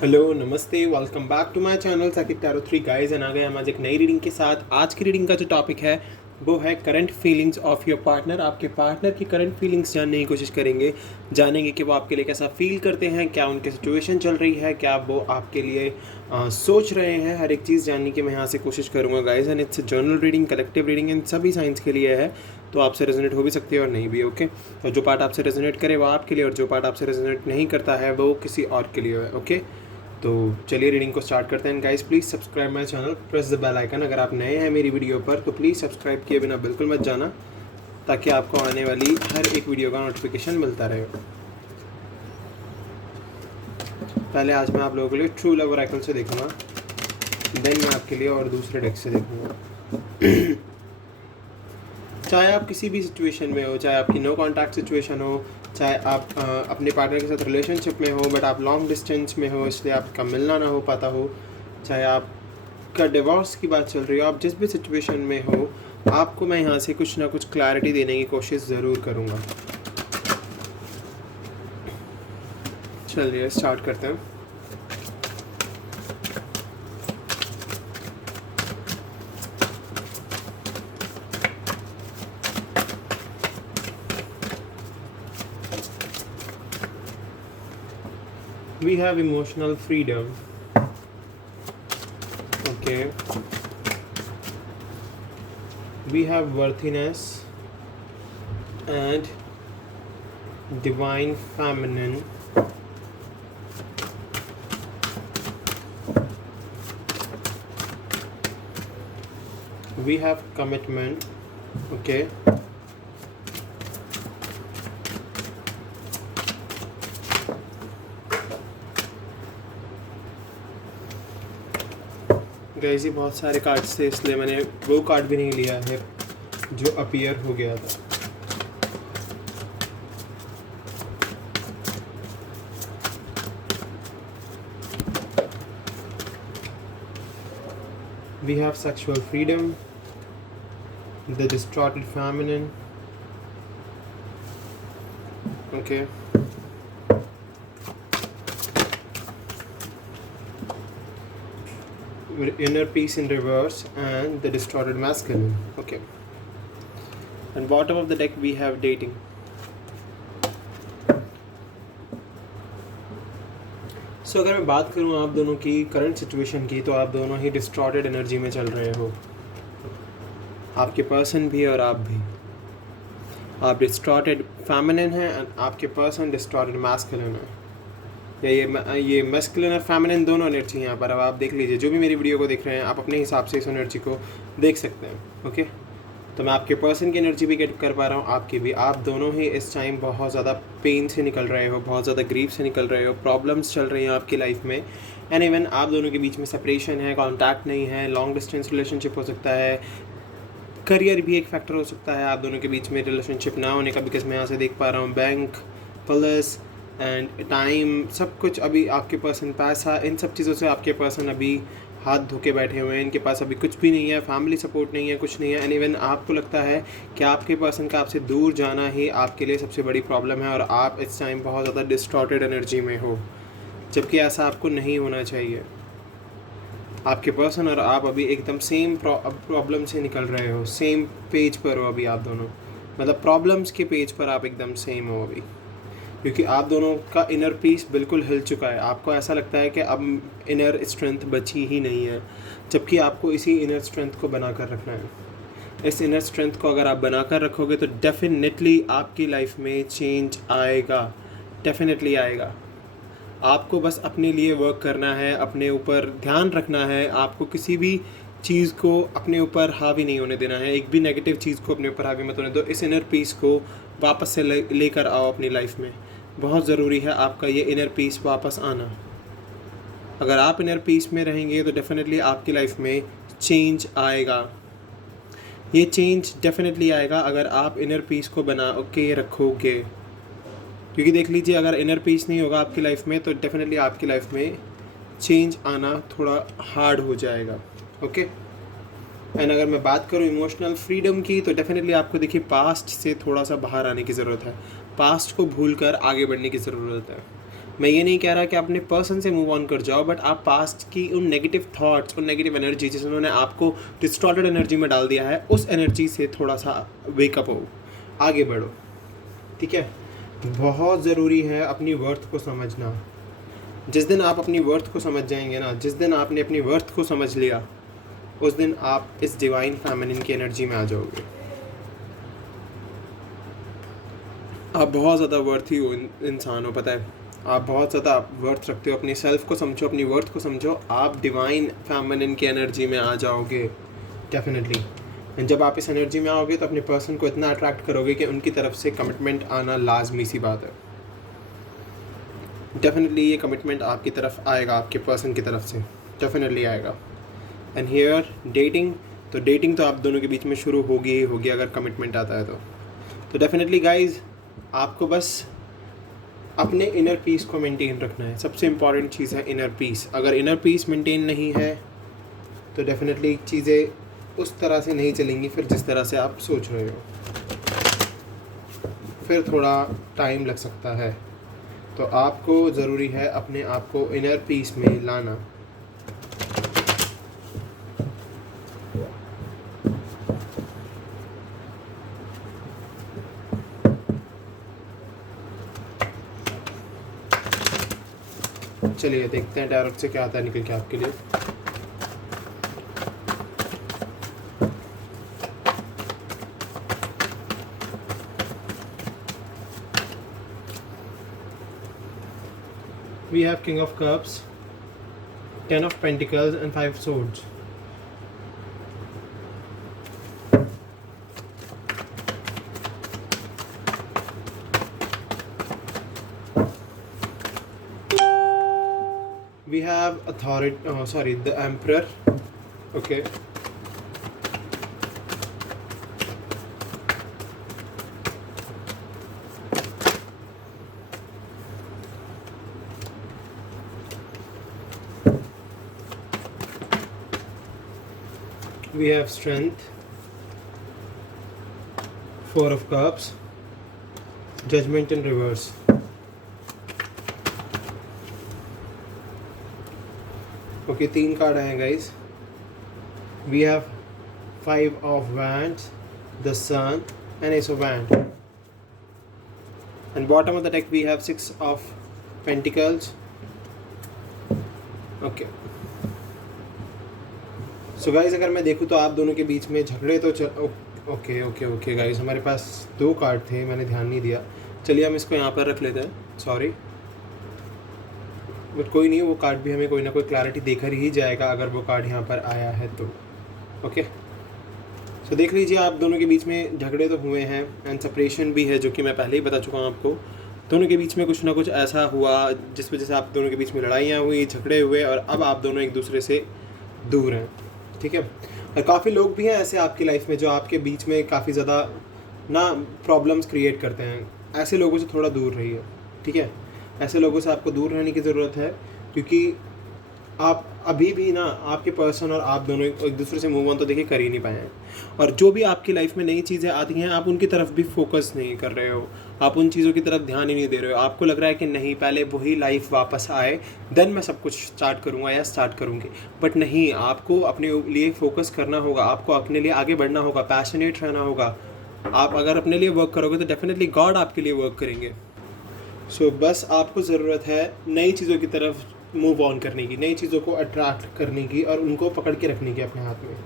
Hello नमस्ते, welcome back to my channel Saqib tarot 3 guys. And आ गए हम आज एक नई रीडिंग के साथ। आज की रीडिंग का जो टॉपिक है वो है current feelings of your partner. आपके पार्टनर की करंट फीलिंग्स जानने की कोशिश करेंगे, जानेंगे कि वो आपके लिए कैसा फील करते हैं, क्या उनकी सिचुएशन चल रही है, क्या वो आपके लिए सोच रहे हैं। हर एक चीज़ जानने की मैं यहाँ से कोशिश करूँगा guys. And it's journal reading, collective reading, इन सभी साइंस के लिए है, तो आपसे रेजोनेट हो भी सकती है और नहीं भी। ओके, तो जो पार्ट आपसे रेजोनेट करे वो आपके लिए, और जो पार्ट आपसे रेजोनेट नहीं करता है वो किसी और के लिए है। ओके, तो चलिए रीडिंग को स्टार्ट करते हैं guys. Please subscribe my channel, press the bell icon. अगर आप नए हैं मेरी वीडियो पर तो प्लीज़ सब्सक्राइब किए बिना बिल्कुल मत जाना, ताकि आपको आने वाली हर एक वीडियो का नोटिफिकेशन मिलता रहे। पहले आज मैं आप लोगों के लिए ट्रू लव ओरेकल से देखूंगा, देन मैं आपके लिए और दूसरे डेक से देखूंगा। चाहे आप किसी भी सिचुएशन में हो, चाहे आपकी नो कॉन्टैक्ट सिचुएशन हो, चाहे आप अपने पार्टनर के साथ रिलेशनशिप में हो बट आप लॉन्ग डिस्टेंस में हो इसलिए आपका मिलना ना हो पाता हो, चाहे आपका डिवोर्स की बात चल रही हो, आप जिस भी सिचुएशन में हो, आपको मैं यहाँ से कुछ ना कुछ क्लैरिटी देने की कोशिश ज़रूर करूँगा। चलिए स्टार्ट करते हैं। We have emotional freedom. Okay. We have worthiness and divine feminine. We have commitment. Okay. Guys ये बहुत सारे कार्ड्स थे इसलिए मैंने वो कार्ड भी नहीं लिया है जो अपीयर हो गया था। We have sexual freedom, the distorted feminine. Okay. Inner peace in reverse and the distorted masculine. Okay. And bottom of the deck we have dating. So अगर मैं बात करूँ आप दोनों की करंट सिचुएशन की, तो आप दोनों ही डिस्टॉर्टेड एनर्जी में चल रहे हो, आपके पर्सन भी और आप भी। आप डिस्टॉर्टेड फेमिनिन हैं and आपके पर्सन डिस्टॉर्टेड मैस्कुलिन है, या ये मैस्कुलिन और फेमिनिन दोनों एनर्जी यहाँ पर। अब आप देख लीजिए, जो भी मेरी वीडियो को देख रहे हैं आप अपने हिसाब से इस एनर्जी को देख सकते हैं। ओके, तो मैं आपके पर्सन की एनर्जी भी गेट कर पा रहा हूँ, आपकी भी। आप दोनों ही इस टाइम बहुत ज़्यादा पेन से निकल रहे हो, बहुत ज़्यादा ग्रीफ से निकल रहे हो, प्रॉब्लम्स चल रही हैं आपकी लाइफ में। एंड इवन आप दोनों के बीच में सेपरेशन है, कॉन्टैक्ट नहीं है, लॉन्ग डिस्टेंस रिलेशनशिप हो सकता है, करियर भी एक फैक्टर हो सकता है आप दोनों के बीच में रिलेशनशिप ना होने का, बिकॉज मैं यहाँ से देख पा रहा हूँ बैंक, पुलिस एंड टाइम, सब कुछ। अभी आपके पर्सन पैसा, इन सब चीज़ों से आपके पर्सन अभी हाथ धो के बैठे हुए हैं, इनके पास अभी कुछ भी नहीं है, फैमिली सपोर्ट नहीं है, कुछ नहीं है। एंड इवन आपको लगता है कि आपके पर्सन का आपसे दूर जाना ही आपके लिए सबसे बड़ी प्रॉब्लम है, और आप इस टाइम बहुत ज़्यादा डिस्टॉर्टेड एनर्जी में हो, जबकि ऐसा आपको नहीं होना चाहिए। आपके पर्सन और आप अभी एकदम सेम प्रॉब्लम से निकल रहे हो, सेम पेज पर हो अभी आप दोनों, मतलब प्रॉब्लम्स के पेज पर आप एकदम सेम हो अभी, क्योंकि आप दोनों का इनर पीस बिल्कुल हिल चुका है। आपको ऐसा लगता है कि अब इनर स्ट्रेंथ बची ही नहीं है, जबकि आपको इसी इनर स्ट्रेंथ को बना कर रखना है। इस इनर स्ट्रेंथ को अगर आप बना कर रखोगे तो डेफिनेटली आपकी लाइफ में चेंज आएगा, डेफिनेटली आएगा। आपको बस अपने लिए वर्क करना है, अपने ऊपर ध्यान रखना है, आपको किसी भी चीज़ को अपने ऊपर हावी नहीं होने देना है, एक भी नेगेटिव चीज़ को अपने ऊपर हावी मत होने दो। इस इनर पीस को वापस से लेकर आओ अपनी लाइफ में। बहुत ज़रूरी है आपका ये इनर पीस वापस आना। अगर आप इनर पीस में रहेंगे तो डेफिनेटली आपकी लाइफ में चेंज आएगा। ये चेंज डेफिनेटली आएगा अगर आप इनर पीस को बना के रखोगे, क्योंकि देख लीजिए अगर इनर पीस नहीं होगा आपकी लाइफ में तो डेफिनेटली आपकी लाइफ में चेंज आना थोड़ा हार्ड हो जाएगा। ओके, एंड अगर मैं बात करूँ इमोशनल फ्रीडम की, तो डेफिनेटली आपको देखिए पास्ट से थोड़ा सा बाहर आने की ज़रूरत है, पास्ट को भूलकर आगे बढ़ने की ज़रूरत है। मैं ये नहीं कह रहा कि अपने पर्सन से मूव ऑन कर जाओ, बट आप पास्ट की उन नेगेटिव थॉट्स, उन नेगेटिव एनर्जी जिस उन्होंने आपको डिस्टॉर्टेड एनर्जी में डाल दिया है, उस एनर्जी से थोड़ा सा वेकअप हो, आगे बढ़ो, ठीक है। बहुत ज़रूरी है अपनी वर्थ को समझना। जिस दिन आप अपनी वर्थ को समझ जाएंगे ना, जिस दिन आपने अपनी वर्थ को समझ लिया, उस दिन आप इस डिवाइन फेमिनिन की एनर्जी में आ जाओगे। आप बहुत ज़्यादा वर्थी हो, इंसान हो, पता है, आप बहुत ज़्यादा वर्थ रखते हो। अपनी सेल्फ को समझो, अपनी वर्थ को समझो, आप डिवाइन फेमिनिन की एनर्जी में आ जाओगे डेफिनेटली। जब आप इस एनर्जी में आओगे तो अपने पर्सन को इतना अट्रैक्ट करोगे कि उनकी तरफ से कमिटमेंट आना लाजमी सी बात है। डेफिनेटली ये कमिटमेंट आपकी तरफ आएगा, आपके पर्सन की तरफ से डेफिनेटली आएगा। एंड हियर डेटिंग, तो डेटिंग तो आप दोनों के बीच में शुरू होगी ही होगी अगर कमिटमेंट आता है तो डेफिनेटली गाइज आपको बस अपने इनर पीस को मेंटेन रखना है। सबसे इम्पॉर्टेंट चीज़ है इनर पीस। अगर इनर पीस मेंटेन नहीं है तो डेफिनेटली चीज़ें उस तरह से नहीं चलेंगी फिर जिस तरह से आप सोच रहे हो, फिर थोड़ा टाइम लग सकता है। तो आपको ज़रूरी है अपने आप को इनर पीस में लाना। चलिए देखते हैं डायरेक्ट से क्या आता है निकल के आपके लिए। We have King of Cups, 10 of Pentacles and 5 Swords. We have authority, the Emperor. Okay. We have Strength, 4 of Cups, Judgment in reverse. Okay, 3 card हैं guys. We have 5 of Wands, the Sun and Ace of Wands. And bottom of the deck we have 6 of Pentacles. Okay. So guys अगर मैं देखूँ तो आप दोनों के बीच में झगड़े तो ओके गाइज़, हमारे पास 2 कार्ड थे, मैंने ध्यान नहीं दिया। चलिए हम इसको यहाँ पर रख लेते हैं, सॉरी, बट कोई नहीं, वो कार्ड भी हमें कोई ना कोई क्लैरिटी देकर ही जाएगा अगर वो कार्ड यहाँ पर आया है तो। ओके, सो देख लीजिए आप दोनों के बीच में झगड़े तो हुए हैं एंड सेपरेशन भी है, जो कि मैं पहले ही बता चुका हूँ आपको। दोनों के बीच में कुछ ना कुछ ऐसा हुआ जिस वजह से आप दोनों के बीच में लड़ाइयाँ हुई, झगड़े हुए और अब आप दोनों एक दूसरे से दूर हैं, ठीक है। और काफ़ी लोग भी हैं ऐसे आपकी लाइफ में जो आपके बीच में काफ़ी ज़्यादा ना प्रॉब्लम्स क्रिएट करते हैं। ऐसे लोगों से थोड़ा दूर रहिए, ठीक है। ऐसे लोगों से आपको दूर रहने की ज़रूरत है, क्योंकि आप अभी भी ना, आपके पर्सन और आप दोनों एक दूसरे से मूव ऑन तो देखिए कर ही नहीं पाए हैं। और जो भी आपकी लाइफ में नई चीज़ें आती हैं आप उनकी तरफ भी फोकस नहीं कर रहे हो, आप उन चीज़ों की तरफ ध्यान ही नहीं दे रहे हो। आपको लग रहा है कि नहीं, पहले वही लाइफ वापस आए देन मैं सब कुछ स्टार्ट करूँगा या स्टार्ट करूँगी, बट नहीं, आपको अपने लिए फ़ोकस करना होगा, आपको अपने लिए आगे बढ़ना होगा, पैशनेट रहना होगा। आप अगर अपने लिए वर्क करोगे तो डेफिनेटली गॉड आपके लिए वर्क करेंगे। सो बस आपको ज़रूरत है नई चीज़ों की तरफ मूव ऑन करने की, नई चीज़ों को अट्रैक्ट करने की और उनको पकड़ के रखने की अपने हाथ में,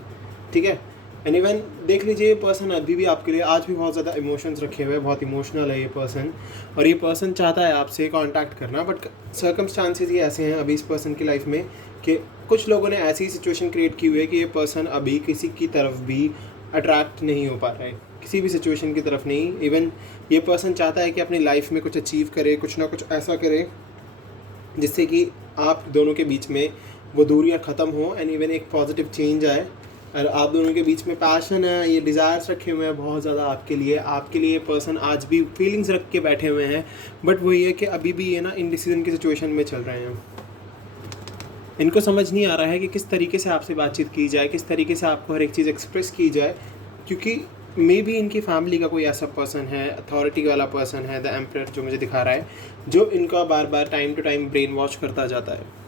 ठीक है। एंड इवन देख लीजिए ये पर्सन अभी भी आपके लिए आज भी बहुत ज़्यादा इमोशंस रखे हुए हैं, बहुत इमोशनल है ये पर्सन, और ये पर्सन चाहता है आपसे कांटेक्ट करना, बट सर्कमस्टांसेस ही ऐसे हैं अभी इस पर्सन की लाइफ में कि कुछ लोगों ने ऐसी सिचुएशन क्रिएट की हुई है कि ये पर्सन अभी किसी की तरफ भी अट्रैक्ट नहीं हो पा रहा है, किसी भी सिचुएशन की तरफ नहीं। इवन ये पर्सन चाहता है कि अपनी लाइफ में कुछ अचीव करे, कुछ ना कुछ ऐसा करे जिससे कि आप दोनों के बीच में वो दूरियां ख़त्म हो एंड इवन एक पॉजिटिव चेंज आए। और आप दोनों के बीच में पैशन है, ये डिज़ायर्स रखे हुए हैं बहुत ज़्यादा आपके लिए पर्सन आज भी फीलिंग्स रख के बैठे हुए हैं, बट वही है कि अभी भी ये ना इनडिसीजन की सिचुएशन में चल रहे हैं। इनको समझ नहीं आ रहा है कि किस तरीके से आपसे बातचीत की जाए, किस तरीके से आपको हर एक चीज़ एक्सप्रेस की जाए, क्योंकि मे बी इनकी फैमिली का कोई ऐसा पर्सन है, अथॉरिटी वाला पर्सन है, द एम्परर जो मुझे दिखा रहा है, जो इनका बार बार time to time brainwash करता जाता है।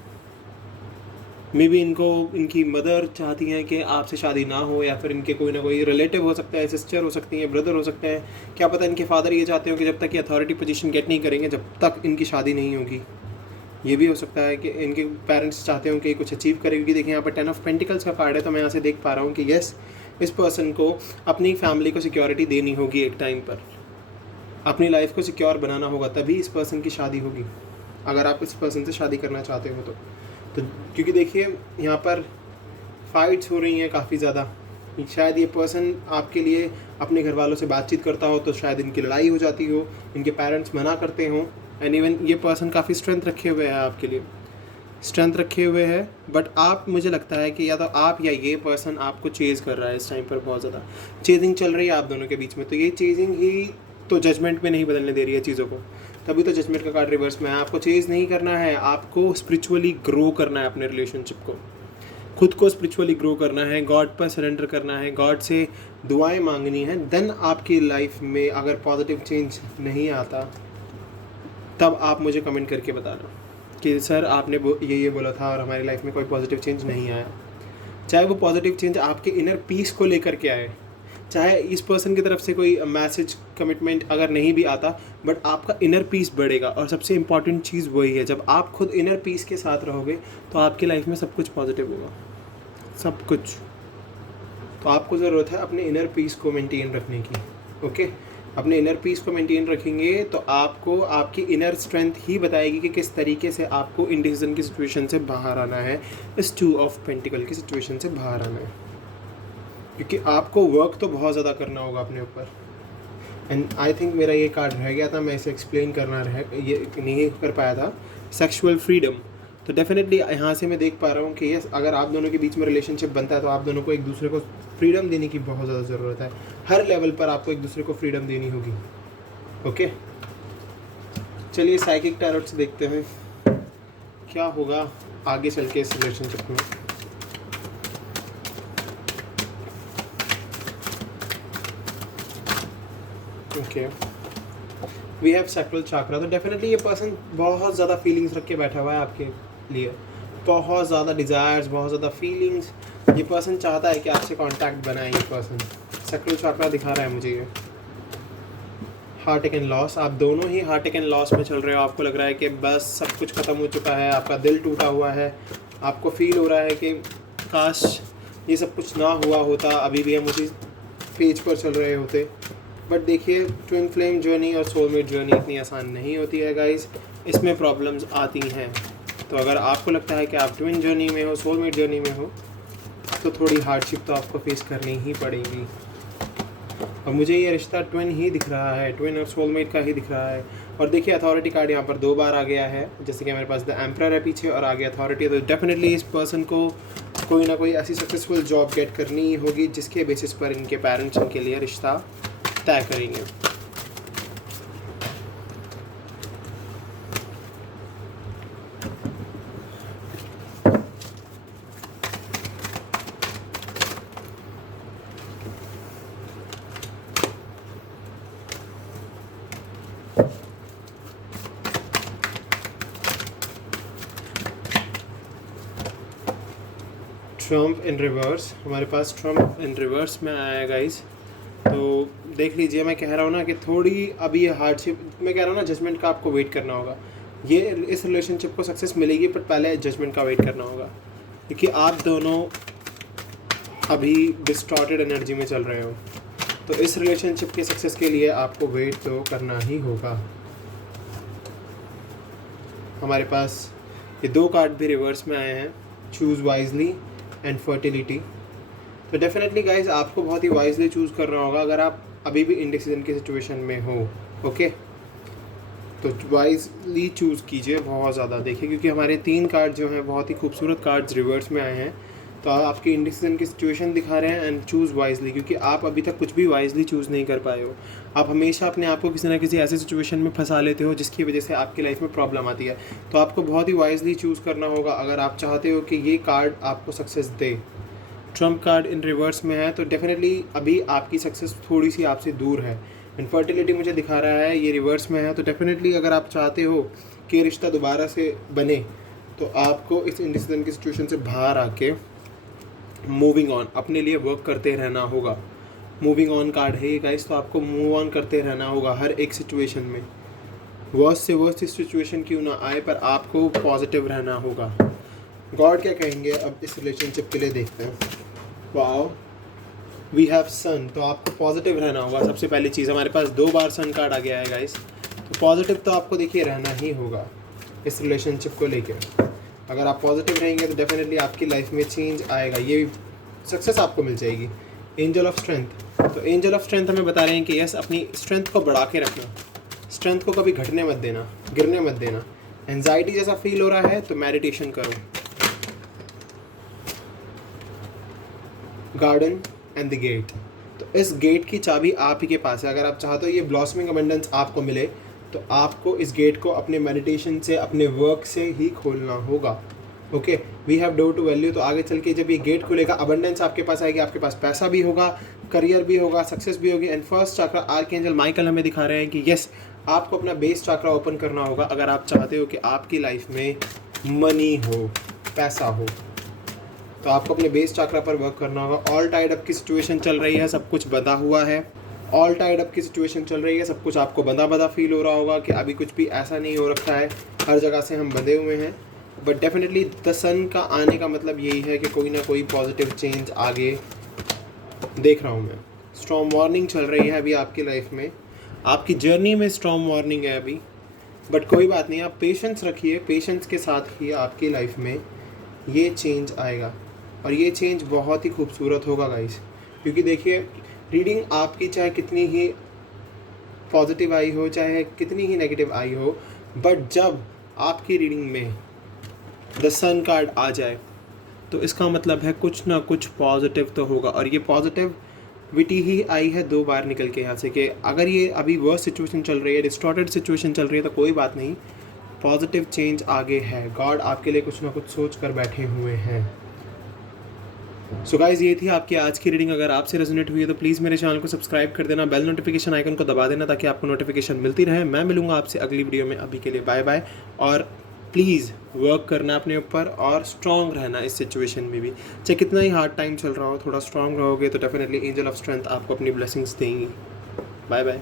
मे बी इनको इनकी मदर चाहती हैं कि आपसे शादी ना हो, या फिर इनके कोई ना कोई रिलेटिव हो सकता है, सिस्टर हो सकती है, ब्रदर हो सकते हैं, क्या पता इनके फादर ये चाहते हो कि जब तक ये अथॉरिटी पोजीशन गेट नहीं करेंगे जब तक इनकी शादी नहीं होगी। ये भी हो सकता है कि इनके पेरेंट्स चाहते हो कि कुछ अचीव करेगी। देखिए यहाँ पर 10 ऑफ पेंटिकल्स का कार्ड है, तो मैं यहाँ से देख पा रहा हूँ कि यस, इस पर्सन को अपनी फैमिली को सिक्योरिटी देनी होगी एक टाइम पर, अपनी लाइफ को सिक्योर बनाना होगा, तभी इस पर्सन की शादी होगी, अगर आप इस पर्सन से शादी करना चाहते हो तो क्योंकि देखिए यहाँ पर फाइट्स हो रही हैं काफ़ी ज़्यादा। शायद ये पर्सन आपके लिए अपने घर वालों से बातचीत करता हो तो शायद इनकी लड़ाई हो जाती हो, इनके पेरेंट्स मना करते हों, एंड इवन ये पर्सन काफ़ी स्ट्रेंथ रखे हुए है आपके लिए, स्ट्रेंथ रखे हुए है। बट आप, मुझे लगता है कि या तो आप या ये पर्सन आपको चेज़ कर रहा है इस टाइम पर, बहुत ज़्यादा चेजिंग चल रही है आप दोनों के बीच में। तो ये चेजिंग ही तो जजमेंट में नहीं बदलने दे रही है चीज़ों को, तभी तो जजमेंट का कार्ड रिवर्स में है। आपको चेज़ नहीं करना है, आपको स्पिरिचुअली ग्रो करना है अपने रिलेशनशिप को, खुद को स्पिरिचुअली ग्रो करना है, गॉड पर सरेंडर करना है, गॉड से दुआएं मांगनी है। देन आपकी लाइफ में अगर पॉजिटिव चेंज नहीं आता तब आप मुझे कमेंट करके बताना कि सर आपने ये बोला था और हमारी लाइफ में कोई पॉजिटिव चेंज नहीं आया। चाहे वो पॉजिटिव चेंज आपके इनर पीस को लेकर के आए, चाहे इस पर्सन की तरफ से कोई मैसेज कमिटमेंट अगर नहीं भी आता, बट आपका इनर पीस बढ़ेगा। और सबसे इम्पॉर्टेंट चीज़ वही है, जब आप खुद इनर पीस के साथ रहोगे तो आपकी लाइफ में सब कुछ पॉजिटिव होगा, सब कुछ। तो आपको ज़रूरत है अपने इनर पीस को मेंटेन रखने की, ओके। अपने इनर पीस को मेंटेन रखेंगे तो आपको आपकी इनर स्ट्रेंथ ही बताएगी कि किस तरीके से आपको इंडिसीजन की सिचुएशन से बाहर आना है, इस 2 ऑफ पेंटिकल की सिचुएशन से बाहर आना है, क्योंकि आपको वर्क तो बहुत ज़्यादा करना होगा अपने ऊपर। एंड आई थिंक मेरा ये कार्ड रह गया था, मैं इसे एक्सप्लेन ये नहीं कर पाया था, सेक्सुअल फ्रीडम। तो डेफिनेटली यहाँ से मैं देख पा रहा हूँ कि यस, अगर आप दोनों के बीच में रिलेशनशिप बनता है तो आप दोनों को एक दूसरे को फ्रीडम देने की बहुत ज़्यादा ज़रूरत है। हर लेवल पर आपको एक दूसरे को फ्रीडम देनी होगी, ओके। चलिए साइकिक टैरोट से देखते हैं क्या होगा आगे चल के इस रिलेशनशिप में। Okay, we have sacral chakra. तो डेफिनेटली ये पर्सन बहुत ज़्यादा फीलिंग्स रख के बैठा हुआ है आपके लिए, बहुत ज़्यादा डिज़ायर्स, बहुत ज़्यादा फीलिंग्स। ये पर्सन चाहता है कि आपसे कांटेक्ट बनाए। ये पर्सन सैक्रल चाक्रा दिखा रहा है मुझे ये। हार्ट एंड लॉस, आप दोनों ही हार्ट एंड लॉस में चल रहे हो। आपको लग रहा है कि बस सब कुछ ख़त्म हो चुका है, आपका दिल टूटा हुआ है, आपको फील हो रहा है कि काश ये सब कुछ ना हुआ होता, अभी भी हम उसी पेज पर चल रहे होते। बट देखिए, ट्विन फ्लेम जर्नी और सोलमेट जर्नी इतनी आसान नहीं होती है गाइस, इसमें प्रॉब्लम्स आती हैं। तो अगर आपको लगता है कि आप ट्विन जर्नी में हो, सोलमेट जर्नी में हो, तो थोड़ी हार्डशिप तो आपको फेस करनी ही पड़ेगी। और मुझे ये रिश्ता ट्विन ही दिख रहा है, ट्विन और सोलमेट का ही दिख रहा है। और देखिए अथॉरिटी कार्ड यहाँ पर 2 बार आ गया है, जैसे कि मेरे पास द एम्परर है पीछे और आगे अथॉरिटी। तो डेफिनेटली इस पर्सन को कोई ना कोई ऐसी सक्सेसफुल जॉब गेट करनी होगी जिसके बेसिस पर इनके पेरेंट्स इनके लिए रिश्ता तय करेंगे। ट्रम्प इन रिवर्स, हमारे पास ट्रम्प इन रिवर्स में आया है गाइस। तो देख लीजिए, मैं कह रहा हूँ ना कि थोड़ी अभी ये हार्डशिप, मैं कह रहा हूँ ना जजमेंट का आपको वेट करना होगा। ये इस रिलेशनशिप को सक्सेस मिलेगी, बट पहले जजमेंट का वेट करना होगा, क्योंकि आप दोनों अभी डिस्टॉर्टेड एनर्जी में चल रहे हो। तो इस रिलेशनशिप के सक्सेस के लिए आपको वेट तो करना ही होगा। हमारे पास ये 2 कार्ड भी रिवर्स में आए हैं, चूज़ वाइजली एंड फर्टिलिटी। तो डेफिनेटली गाइज आपको बहुत ही वाइजली चूज़ करना होगा अगर आप अभी भी इंडिसीजन की सिचुएशन में हो, ओके। तो वाइजली चूज़ कीजिए बहुत ज़्यादा, देखिए, क्योंकि हमारे 3 कार्ड जो हैं बहुत ही खूबसूरत कार्ड्स रिवर्स में आए हैं। तो आपकी इंडिसीजन की सिचुएशन दिखा रहे हैं, एंड चूज़ वाइजली, क्योंकि आप अभी तक कुछ भी वाइजली चूज़ नहीं कर पाए हो। आप हमेशा अपने आप को किसी ना किसी ऐसे सिचुएशन में फंसा लेते हो जिसकी वजह से आपकी लाइफ में प्रॉब्लम आती है। तो आपको बहुत ही वाइजली चूज़ करना होगा अगर आप चाहते हो कि ये कार्ड आपको सक्सेस दे। ट्रम्प कार्ड इन रिवर्स में है, तो डेफिनेटली अभी आपकी सक्सेस थोड़ी सी आपसे दूर है। इनफर्टिलिटी मुझे दिखा रहा है, ये रिवर्स में है, तो डेफिनेटली अगर आप चाहते हो कि ये रिश्ता दोबारा से बने तो आपको इस इंडिसीजन की सिचुएशन से बाहर आके मूविंग ऑन, अपने लिए वर्क करते रहना होगा। मूविंग ऑन कार्ड है ये गाइस, तो आपको मूव ऑन करते रहना होगा हर एक सिचुएशन में। वर्स्ट से वर्स्ट सिचुएशन क्यों ना आए, पर आपको पॉजिटिव रहना होगा। गॉड क्या कहेंगे अब इस रिलेशनशिप के लिए, देखते हैं। वाओ, वी हैव सन, तो आपको पॉजिटिव रहना होगा। सबसे पहली चीज़, हमारे पास 2 बार सन कार्ड आ गया है गाइस, तो पॉजिटिव तो आपको देखिए रहना ही होगा इस रिलेशनशिप को लेकर। अगर आप पॉजिटिव रहेंगे तो डेफिनेटली आपकी लाइफ में चेंज आएगा, ये सक्सेस आपको मिल जाएगी। एंजल ऑफ स्ट्रेंथ, तो एंजल ऑफ स्ट्रेंथ हमें बता रहे हैं कि यस, अपनी स्ट्रेंथ को बढ़ा के रखना, स्ट्रेंथ को कभी घटने मत देना, गिरने मत देना। एंजाइटी जैसा फील हो रहा है तो मेडिटेशन करो। गार्डन एंड द गेट, तो इस गेट की चाबी आप ही के पास है। अगर आप चाहते हो ये ब्लॉसमिंग अबंडेंस आपको मिले तो आपको इस गेट को अपने मेडिटेशन से, अपने वर्क से ही खोलना होगा। Okay, we have door to value, तो आगे चल के जब ये गेट खुलेगा अबंडेंस आपके पास आएगी, आपके पास पैसा भी होगा, करियर भी होगा, सक्सेस भी होगी। And first chakra archangel Michael हमें दिखा रहे हैं कि यस, आपको अपना बेस चक्रा ओपन करना होगा अगर आप चाहते हो कि आपकी लाइफ में मनी हो, पैसा हो, तो आपको अपने बेस चक्रा पर वर्क करना होगा। ऑल टाइड अप की सिचुएशन चल रही है, सब कुछ बंधा हुआ है। ऑल टाइड अप की सिचुएशन चल रही है, सब कुछ आपको बंधा फील हो रहा होगा कि अभी कुछ भी ऐसा नहीं हो रखा है, हर जगह से हम बंधे हुए हैं। बट डेफिनेटली द सन का आने का मतलब यही है कि कोई ना कोई पॉजिटिव चेंज आगे देख रहा हूँ मैं। स्टॉर्म वार्निंग चल रही है अभी आपकी लाइफ में, आपकी जर्नी में स्टॉर्म वार्निंग है अभी, बट कोई बात नहीं, आप पेशेंस रखिए, पेशेंस के साथ ही आपकी लाइफ में ये चेंज आएगा। और ये चेंज बहुत ही खूबसूरत होगा गाइस, क्योंकि देखिए रीडिंग आपकी चाहे कितनी ही पॉजिटिव आई हो, चाहे कितनी ही नेगेटिव आई हो, बट जब आपकी रीडिंग में द सन कार्ड आ जाए तो इसका मतलब है कुछ ना कुछ पॉजिटिव तो होगा। और ये पॉजिटिविटी ही आई है 2 बार निकल के यहाँ से, कि अगर ये अभी वर्स्ट सिचुएशन चल रही है, डिस्टॉर्टेड सिचुएशन चल रही है, तो कोई बात नहीं, पॉजिटिव चेंज आगे है। गॉड आपके लिए कुछ ना कुछ सोच कर बैठे हुए हैं। सो गाइज, ये थी आपकी आज की रीडिंग। अगर आपसे रेजोनेट हुई है तो प्लीज़ मेरे चैनल को सब्सक्राइब कर देना, बेल नोटिफिकेशन आइकन को दबा देना ताकि आपको नोटिफिकेशन मिलती रहे। मैं मिलूंगा आपसे अगली वीडियो में, अभी के लिए बाय बाय। और प्लीज़ वर्क करना अपने ऊपर और स्ट्रॉन्ग रहना इस सिचुएशन में भी, चाहे कितना ही हार्ड टाइम चल रहा हो, थोड़ा स्ट्रॉन्ग रहोगे तो डेफिनेटली एंजल ऑफ स्ट्रेंथ आपको अपनी ब्लेसिंग्स देंगी। Bye bye.